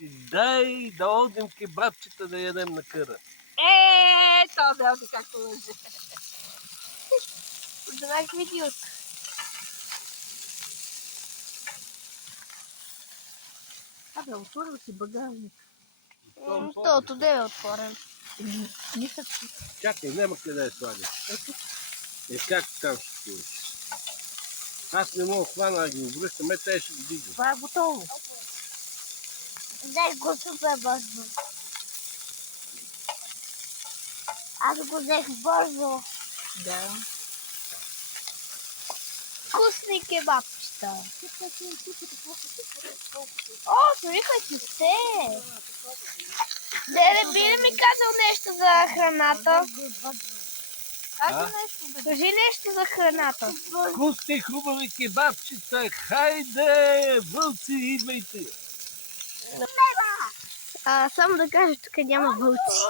Дай да одим кебабчета да ядем на къра. То да както лъже. Отдавах видеото. Абе, отворил си багажник. Тото да е отворен. Мисля, Чакай, няма къде да слагаш. Как там ще стоиш? Аз не мога хвана да ги обръщам, те ще ги дигам. това е готово. Взех го супер бързо. Аз го взех бързо. Да. Вкусни кебабчета. О, свирихме си се. Деде, би ли ми казал нещо за храната? Кажи нещо за храната. Вкусни, хубави кебабчета, хайде, вълци, идвайте! Само да кажа, тук няма вълци.